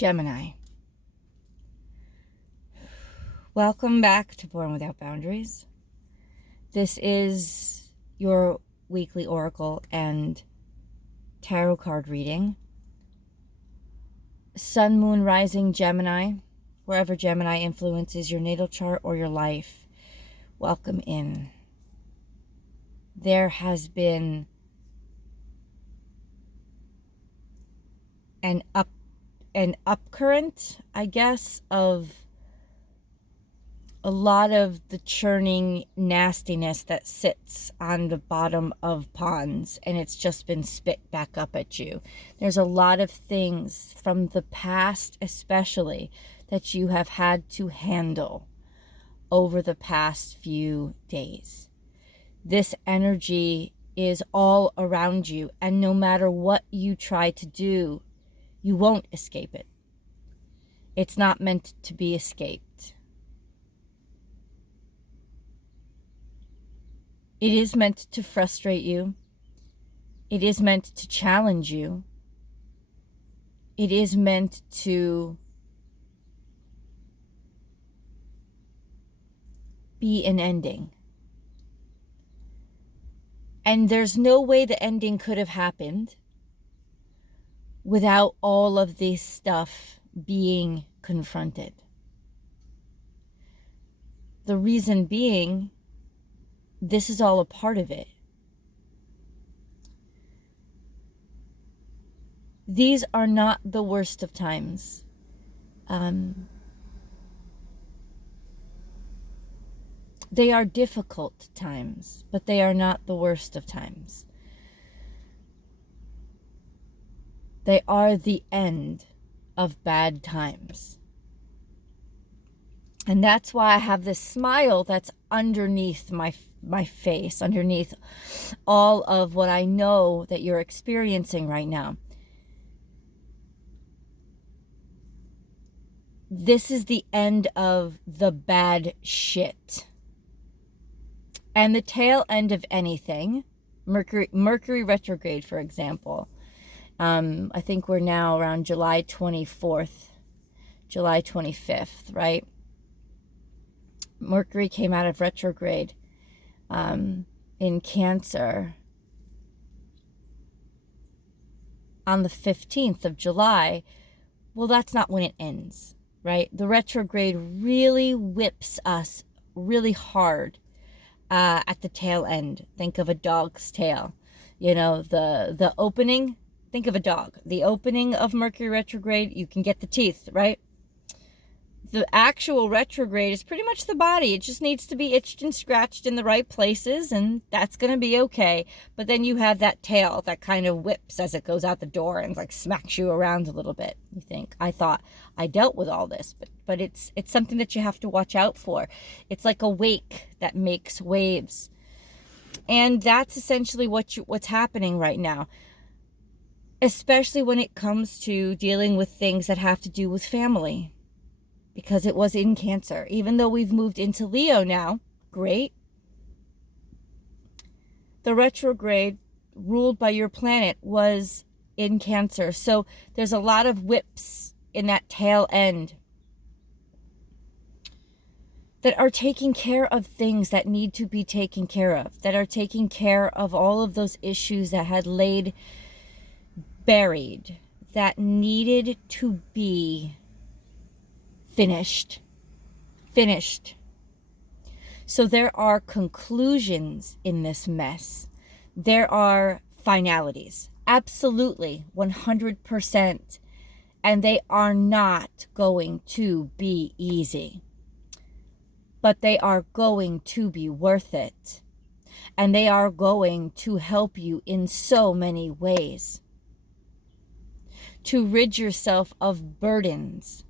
Gemini. Welcome back to Born Without Boundaries. This is your weekly oracle and tarot card reading. Sun, Moon, Rising, Gemini. Wherever Gemini influences your natal chart or your life, welcome in. There has been an upcurrent, I guess, of a lot of the churning nastiness that sits on the bottom of ponds, and it's just been spit back up at you. There's a lot of things from the past, especially, that you have had to handle over the past few days. This energy is all around you, and no matter what you try to do, you won't escape it. It's not meant to be escaped. It is meant to frustrate you. It is meant to challenge you. It is meant to be an ending. And there's no way the ending could have happened without all of this stuff being confronted. The reason being, this is all a part of it. These are not the worst of times. They are difficult times, but they are not the worst of times. They are the end of bad times. And that's why I have this smile that's underneath my face, underneath all of what I know that you're experiencing right now. This is the end of the bad shit. And the tail end of anything, Mercury retrograde, for example. I think we're now around July 24th, July 25th, right? Mercury came out of retrograde in Cancer on the 15th of July. Well, that's not when it ends, right? The retrograde really whips us really hard at the tail end. Think of a dog's tail. You know, the opening, think of a dog. The opening of Mercury retrograde, you can get the teeth, right? The actual retrograde is pretty much the body. It just needs to be itched and scratched in the right places, and that's going to be okay. But then you have that tail that kind of whips as it goes out the door and like smacks you around a little bit. You think, I thought I dealt with all this, but it's something that you have to watch out for. It's like a wake that makes waves. And that's essentially what's happening right now. Especially when it comes to dealing with things that have to do with family. Because it was in Cancer. Even though we've moved into Leo now, great. The retrograde ruled by your planet was in Cancer. So there's a lot of whips in that tail end that are taking care of things that need to be taken care of, that are taking care of all of those issues that had laid buried, that needed to be finished. So there are conclusions in this mess. There are finalities. Absolutely, 100%. And they are not going to be easy. But they are going to be worth it. And they are going to help you in so many ways. To rid yourself of burdens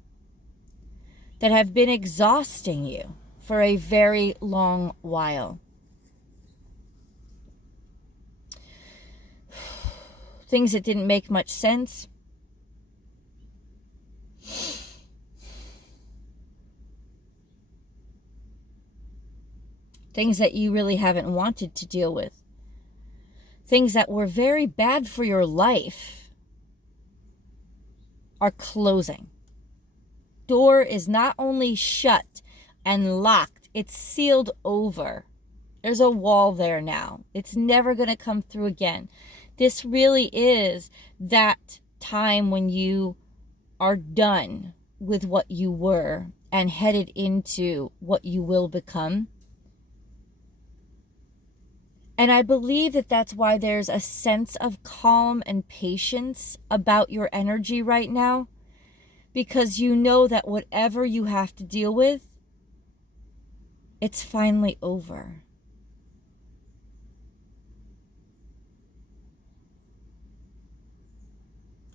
that have been exhausting you for a very long while. Things that didn't make much sense. Things that you really haven't wanted to deal with. Things that were very bad for your life are closing. door is not only shut and locked, it's sealed over. There's a wall there now. It's never going to come through again. This really is that time when you are done with what you were and headed into what you will become. And I believe that that's why there's a sense of calm and patience about your energy right now, because you know that whatever you have to deal with, it's finally over.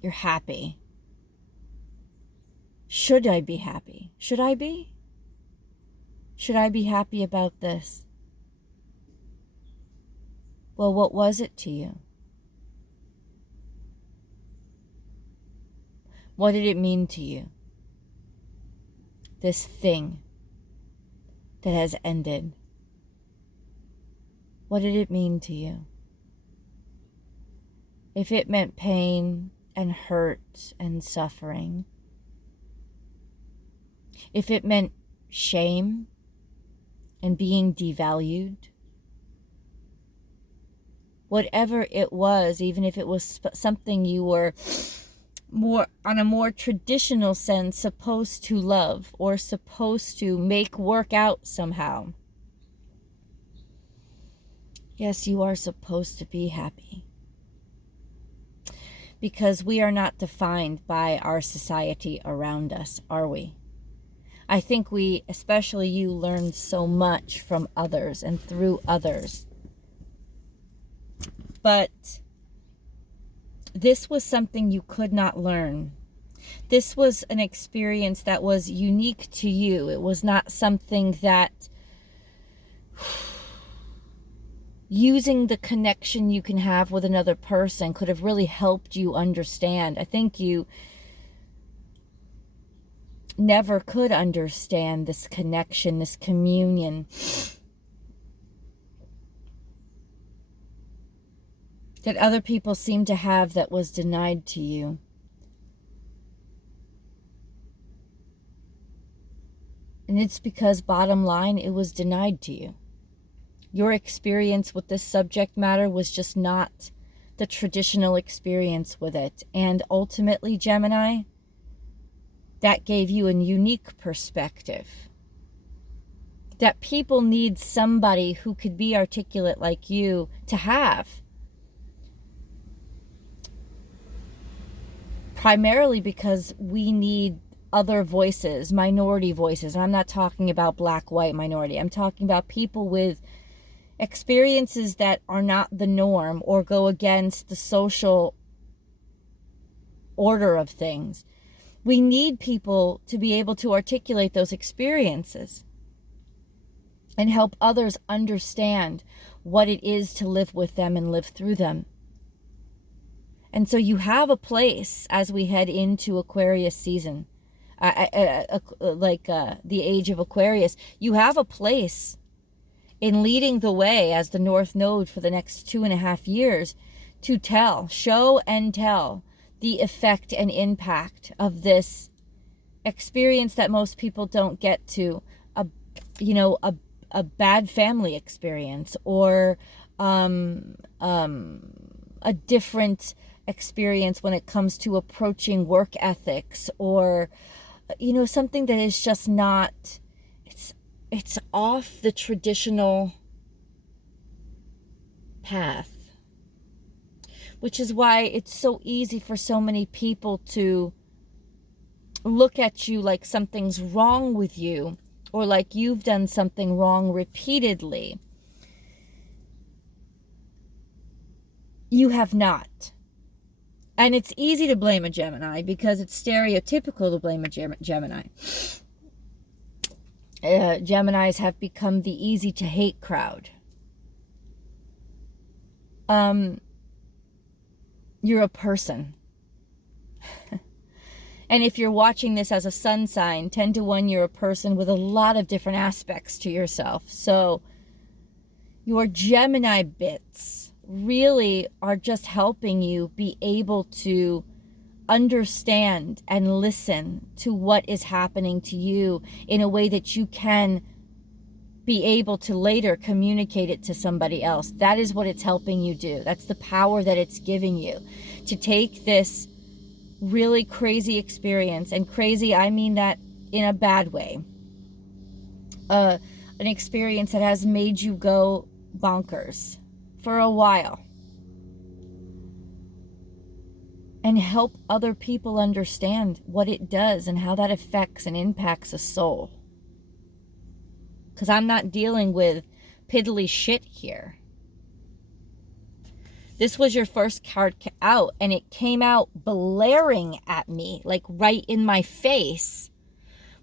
You're happy. Should I be happy? Should I be? Should I be happy about this? Well, what was it to you? What did it mean to you? This thing that has ended. What did it mean to you? If it meant pain and hurt and suffering, if it meant shame and being devalued, whatever it was, even if it was something you were more on a more traditional sense supposed to love or supposed to make work out somehow. Yes, you are supposed to be happy, because we are not defined by our society around us, are we? I think we, especially you, learn so much from others and through others. But this was something you could not learn. This was an experience that was unique to you. It was not something that using the connection you can have with another person could have really helped you understand. I think you never could understand this connection, this communion that other people seem to have that was denied to you. And it's because, bottom line, it was denied to you. Your experience with this subject matter was just not the traditional experience with it. And ultimately, Gemini, that gave you a unique perspective. That people need somebody who could be articulate like you to have. Primarily because we need other voices, minority voices. And I'm not talking about black, white, minority. I'm talking about people with experiences that are not the norm or go against the social order of things. We need people to be able to articulate those experiences and help others understand what it is to live with them and live through them. And so you have a place as we head into Aquarius season, the age of Aquarius. You have a place in leading the way as the North Node for the next 2.5 years to show and tell the effect and impact of this experience that most people don't get to, a bad family experience or a different experience when it comes to approaching work ethics, or something that is just not, it's off the traditional path, which is why it's so easy for so many people to look at you like something's wrong with you, or like you've done something wrong repeatedly. You have not. And it's easy to blame a Gemini because it's stereotypical to blame a Gemini. Geminis have become the easy to hate crowd. You're a person. And if you're watching this as a sun sign, 10 to 1, you're a person with a lot of different aspects to yourself. So your Gemini bits really are just helping you be able to understand and listen to what is happening to you in a way that you can be able to later communicate it to somebody else. That is what it's helping you do. That's the power that it's giving you, to take this really crazy experience, and crazy, I mean that in a bad way, an experience that has made you go bonkers for a while, and help other people understand what it does and how that affects and impacts a soul. Because I'm not dealing with piddly shit here. This was your first card out, and it came out blaring at me, like right in my face,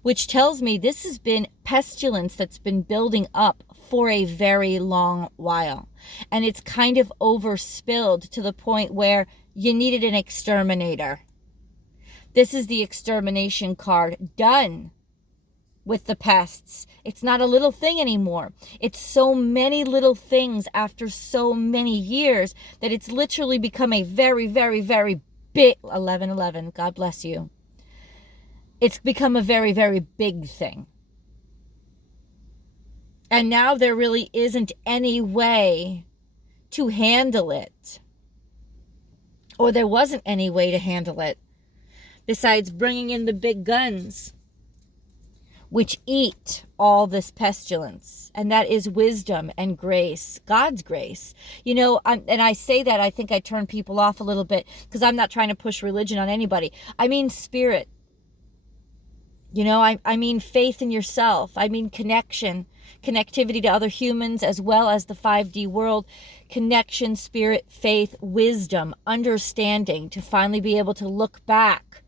which tells me this has been pestilence that's been building up for a very long while. And it's kind of overspilled to the point where you needed an exterminator. This is the extermination card. Done with the pests. It's not a little thing anymore. It's so many little things after so many years that it's literally become a very, very, very big 1111. God bless you. It's become a very, very big thing. And now there really isn't any way to handle it. Or there wasn't any way to handle it besides bringing in the big guns, which eat all this pestilence. And that is wisdom and grace, God's grace. You know, and I say that, I think I turn people off a little bit because I'm not trying to push religion on anybody. I mean spirit. You know, I mean faith in yourself. I mean connectivity to other humans as well as the 5D world. Connection, spirit, faith, wisdom, understanding, to finally be able to look back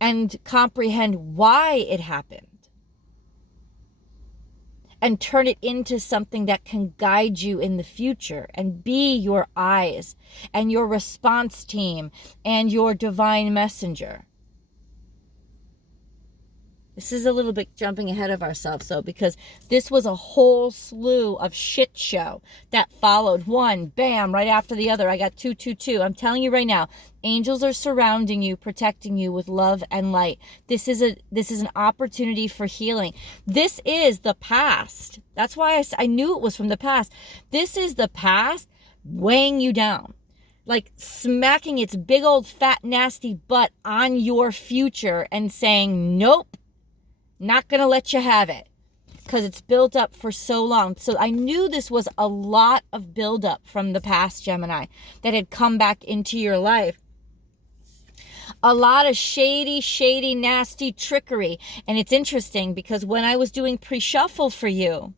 and comprehend why it happened. And turn it into something that can guide you in the future and be your eyes and your response team and your divine messenger. This is a little bit jumping ahead of ourselves, though, because this was a whole slew of shit show that followed. One, bam, right after the other. I got 222. I'm telling you right now, angels are surrounding you, protecting you with love and light. This is an opportunity for healing. This is the past. That's why I knew it was from the past. This is the past weighing you down, like smacking its big old fat nasty butt on your future and saying, nope. Not going to let you have it because it's built up for so long. So I knew this was a lot of buildup from the past, Gemini, that had come back into your life. A lot of shady, nasty trickery. And it's interesting because when I was doing pre-shuffle for you,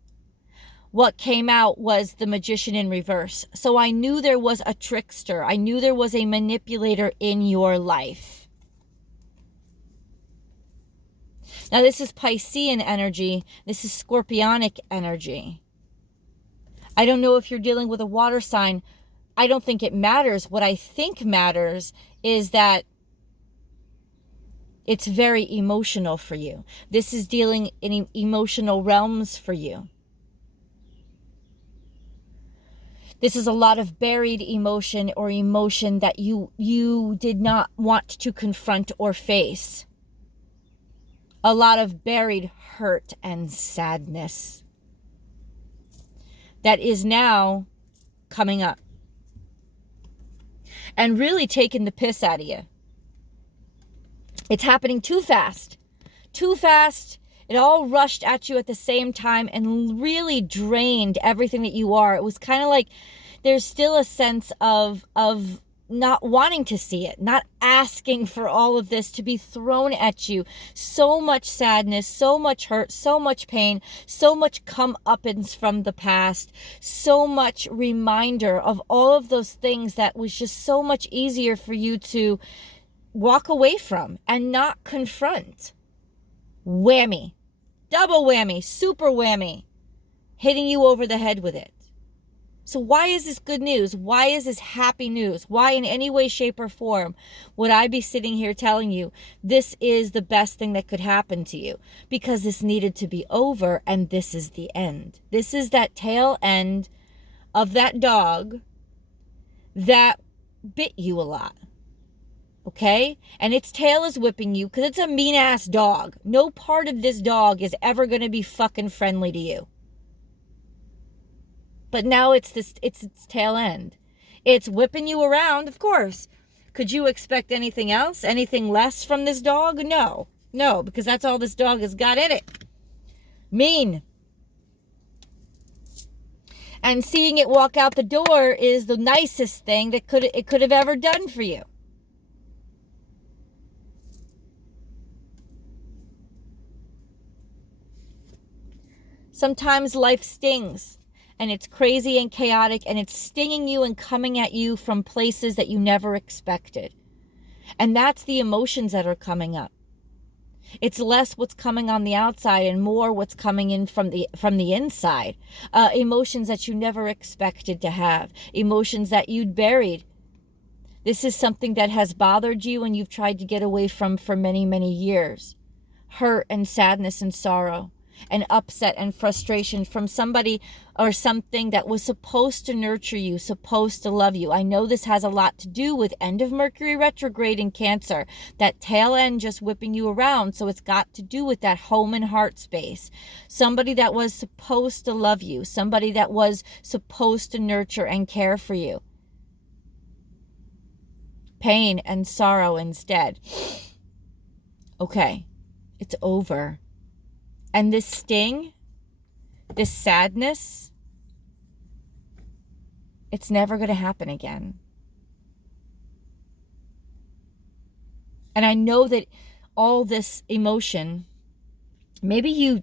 what came out was the Magician in reverse. So I knew there was a trickster. I knew there was a manipulator in your life. Now, this is Piscean energy. This is Scorpionic energy. I don't know if you're dealing with a water sign. I don't think it matters. What I think matters is that it's very emotional for you. This is dealing in emotional realms for you. This is a lot of buried emotion or emotion that you did not want to confront or face. A lot of buried hurt and sadness that is now coming up and really taking the piss out of you. It's happening too fast. Too fast. It all rushed at you at the same time and really drained everything that you are. It was kind of like there's still a sense of not wanting to see it, not asking for all of this to be thrown at you. So much sadness, so much hurt, so much pain, so much comeuppance from the past, so much reminder of all of those things that was just so much easier for you to walk away from and not confront. Whammy, double whammy, super whammy, hitting you over the head with it. So why is this good news? Why is this happy news? Why in any way, shape, or form would I be sitting here telling you this is the best thing that could happen to you? Because this needed to be over, and this is the end. This is that tail end of that dog that bit you a lot. Okay? And its tail is whipping you because it's a mean-ass dog. No part of this dog is ever going to be fucking friendly to you. But now it's its tail end. It's whipping you around, of course. Could you expect anything else? Anything less from this dog? No. No, because that's all this dog has got in it. Mean. And seeing it walk out the door is the nicest thing that it could have ever done for you. Sometimes life stings, and it's crazy and chaotic, and it's stinging you and coming at you from places that you never expected. And that's the emotions that are coming up. It's less what's coming on the outside and more what's coming in from the inside. Emotions that you never expected to have. Emotions that you'd buried. This is something that has bothered you and you've tried to get away from for many, many years. Hurt and sadness and sorrow and upset and frustration from somebody or something that was supposed to nurture you, supposed to love you. I know this has a lot to do with end of Mercury retrograde in Cancer, that tail end just whipping you around. So it's got to do with that home and heart space. Somebody that was supposed to love you, somebody that was supposed to nurture and care for you. Pain and sorrow instead. Okay, it's over. And this sting, this sadness, it's never going to happen again. And I know that all this emotion, maybe you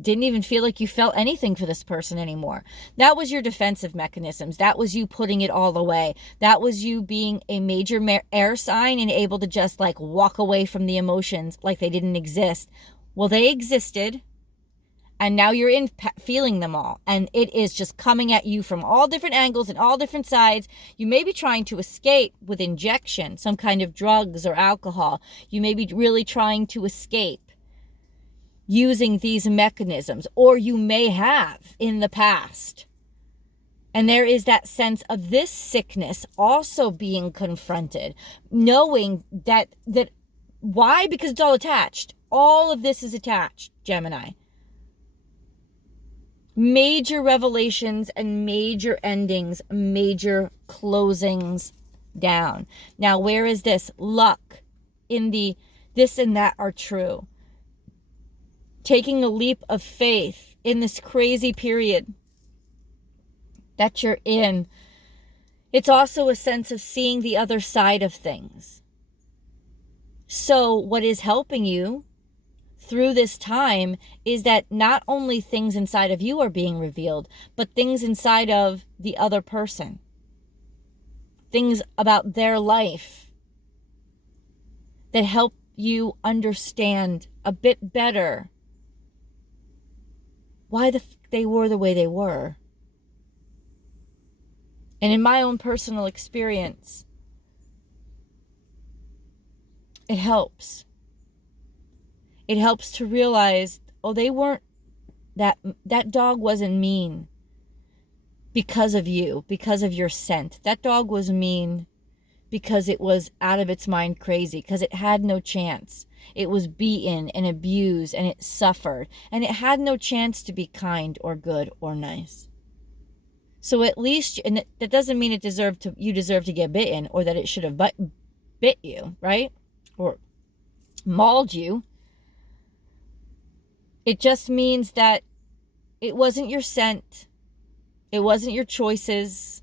didn't even feel like you felt anything for this person anymore. That was your defensive mechanisms. That was you putting it all away. That was you being a major air sign and able to just like walk away from the emotions like they didn't exist. Well, they existed, and now you're feeling them all, and it is just coming at you from all different angles and all different sides. You may be trying to escape with injection, some kind of drugs or alcohol. You may be really trying to escape using these mechanisms, or you may have in the past. And there is that sense of this sickness also being confronted, knowing that why? Because it's all attached. All of this is attached, Gemini. Major revelations and major endings, major closings down. Now, where is this? Luck in the this and that are true. Taking a leap of faith in this crazy period that you're in. It's also a sense of seeing the other side of things. So what is helping you through this time is that not only things inside of you are being revealed, but things inside of the other person. Things about their life that help you understand a bit better why they were the way they were. And in my own personal experience, it helps. It helps to realize, oh, they weren't, that dog wasn't mean because of you, because of your scent. That dog was mean because it was out of its mind crazy, because it had no chance. It was beaten and abused and it suffered, and it had no chance to be kind or good or nice. So at least, and that doesn't mean you deserve to get bitten, or that it should have bit you, right? Or mauled you. It just means that it wasn't your scent. It wasn't your choices.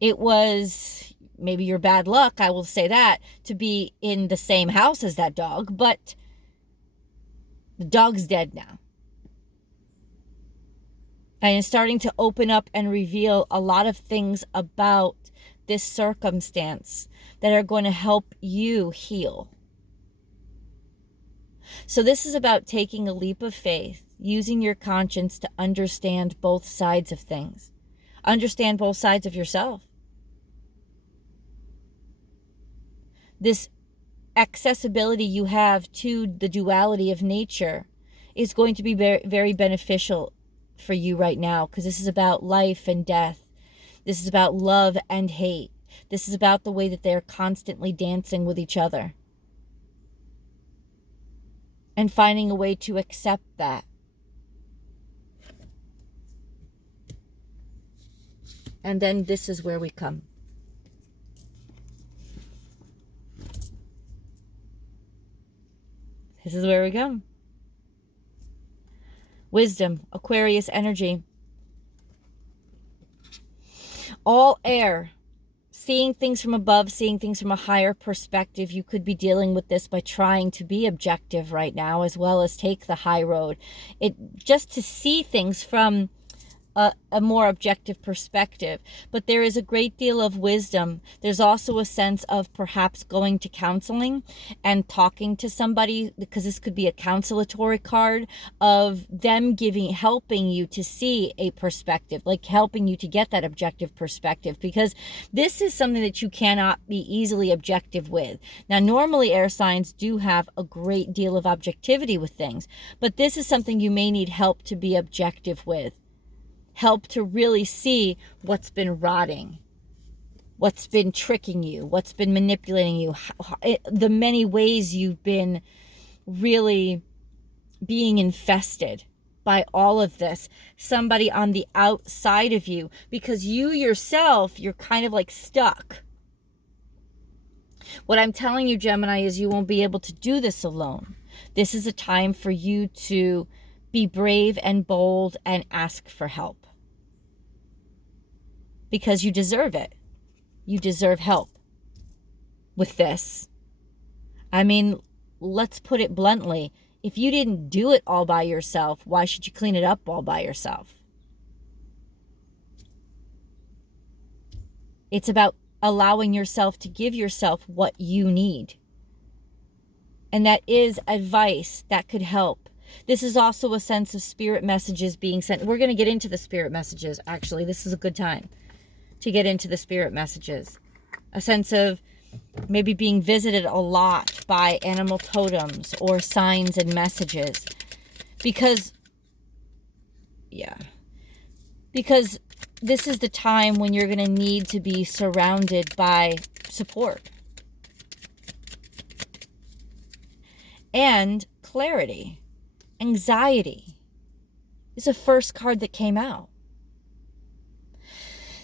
It was maybe your bad luck, I will say that, to be in the same house as that dog, but the dog's dead now. And it's starting to open up and reveal a lot of things about this circumstance that are going to help you heal. So this is about taking a leap of faith, using your conscience to understand both sides of things. Understand both sides of yourself. This accessibility you have to the duality of nature is going to be very, very beneficial for you right now, because this is about life and death. This is about love and hate. This is about the way that they're constantly dancing with each other. And finding a way to accept that. And then this is where we come. This is where we come. Wisdom, Aquarius energy. All air. Seeing things from above, seeing things from a higher perspective. You could be dealing with this by trying to be objective right now, as well as take the high road. Just to see things from a more objective perspective. But there is a great deal of wisdom. There's also a sense of perhaps going to counseling and talking to somebody, because this could be a consolatory card of them helping you to see a perspective, like helping you to get that objective perspective, because this is something that you cannot be easily objective with. Now, normally air signs do have a great deal of objectivity with things, but this is something you may need help to be objective with. Help to really see what's been rotting, what's been tricking you, what's been manipulating you, the many ways you've been really being infested by all of this. Somebody on the outside of you, because you yourself, you're kind of like stuck. What I'm telling you, Gemini, is you won't be able to do this alone. This is a time for you to be brave and bold and ask for help. Because you deserve it. You deserve help with this. I mean, let's put it bluntly. If you didn't do it all by yourself, why should you clean it up all by yourself? It's about allowing yourself to give yourself what you need. And that is advice that could help. This is also a sense of spirit messages being sent. We're going to get into the spirit messages, actually. This is a good time to get into the spirit messages. A sense of maybe being visited a lot by animal totems or signs and messages. Because this is the time when you're going to need to be surrounded by support. And clarity. Anxiety is the first card that came out.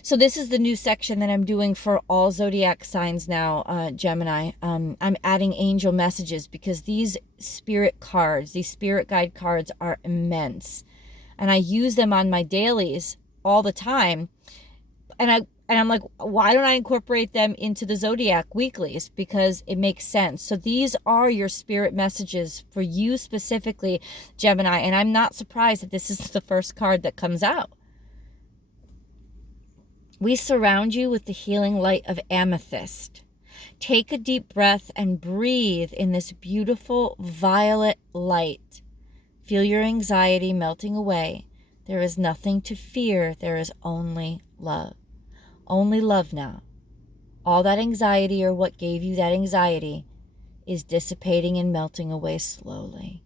So this is the new section that I'm doing for all zodiac signs now, Gemini. I'm adding angel messages because these spirit cards, these spirit guide cards are immense. And I use them on my dailies all the time. And I'm like, why don't I incorporate them into the zodiac weeklies? Because it makes sense. So these are your spirit messages for you specifically, Gemini. And I'm not surprised that this is the first card that comes out. We surround you with the healing light of amethyst. Take a deep breath and breathe in this beautiful violet light. Feel your anxiety melting away. There is nothing to fear. There is only love. Only love now. All that anxiety, or what gave you that anxiety, is dissipating and melting away slowly.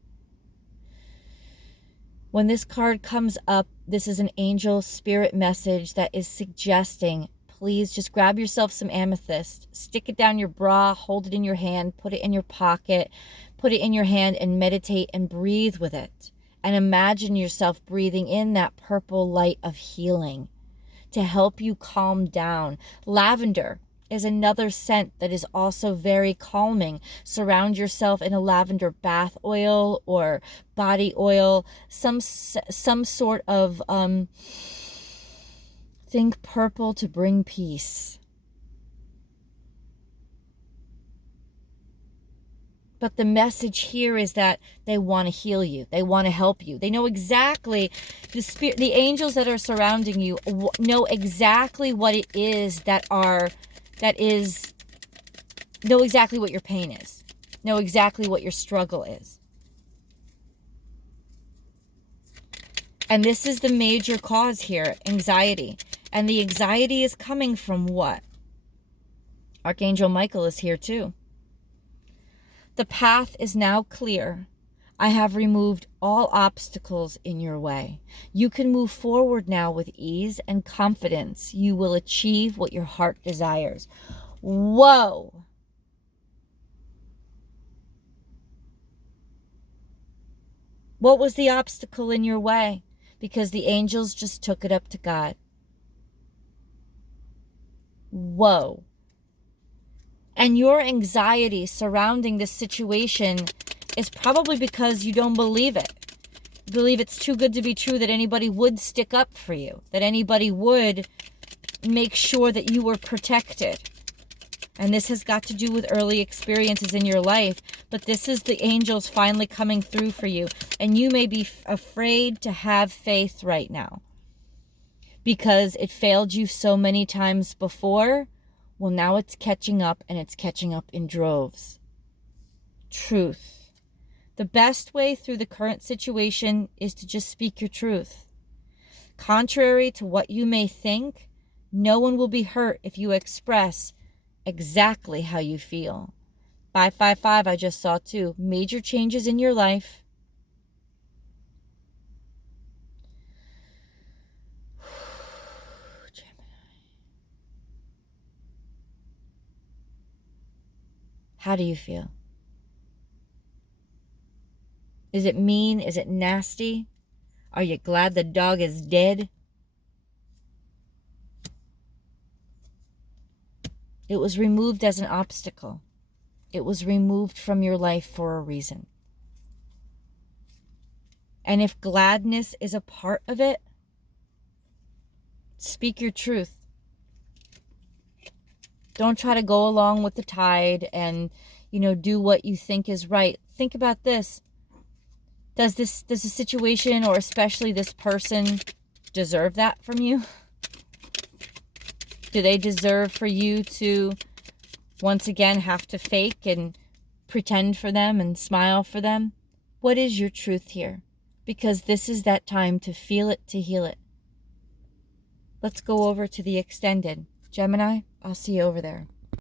When this card comes up, this is an angel spirit message that is suggesting, please just grab yourself some amethyst, stick it down your bra, hold it in your hand, put it in your pocket, put it in your hand and meditate and breathe with it. And imagine yourself breathing in that purple light of healing to help you calm down. Lavender is another scent that is also very calming. Surround yourself in a lavender bath oil or body oil, some sort of think purple to bring peace. But the message here is that they want to heal you. They want to help you. They know exactly, the angels that are surrounding you know exactly what it is know exactly what your pain is. Know exactly what your struggle is. And this is the major cause here, anxiety. And the anxiety is coming from what? Archangel Michael is here too. The path is now clear. I have removed all obstacles in your way. You can move forward now with ease and confidence. You will achieve what your heart desires. Whoa. What was the obstacle in your way? Because the angels just took it up to God. Whoa. And your anxiety surrounding this situation is probably because you don't believe it. You believe it's too good to be true that anybody would stick up for you, that anybody would make sure that you were protected. And this has got to do with early experiences in your life, but this is the angels finally coming through for you. And you may be afraid to have faith right now because it failed you so many times before. Well, now it's catching up, and it's catching up in droves. Truth. The best way through the current situation is to just speak your truth. Contrary to what you may think, no one will be hurt if you express exactly how you feel. 555, I just saw too. Major changes in your life. How do you feel? Is it mean? Is it nasty? Are you glad the dog is dead? It was removed as an obstacle. It was removed from your life for a reason. And if gladness is a part of it, speak your truth. Don't try to go along with the tide and, do what you think is right. Think about this. Does the situation, or especially this person, deserve that from you? Do they deserve for you to, once again, have to fake and pretend for them and smile for them? What is your truth here? Because this is that time to feel it, to heal it. Let's go over to the extended. Gemini, I'll see you over there.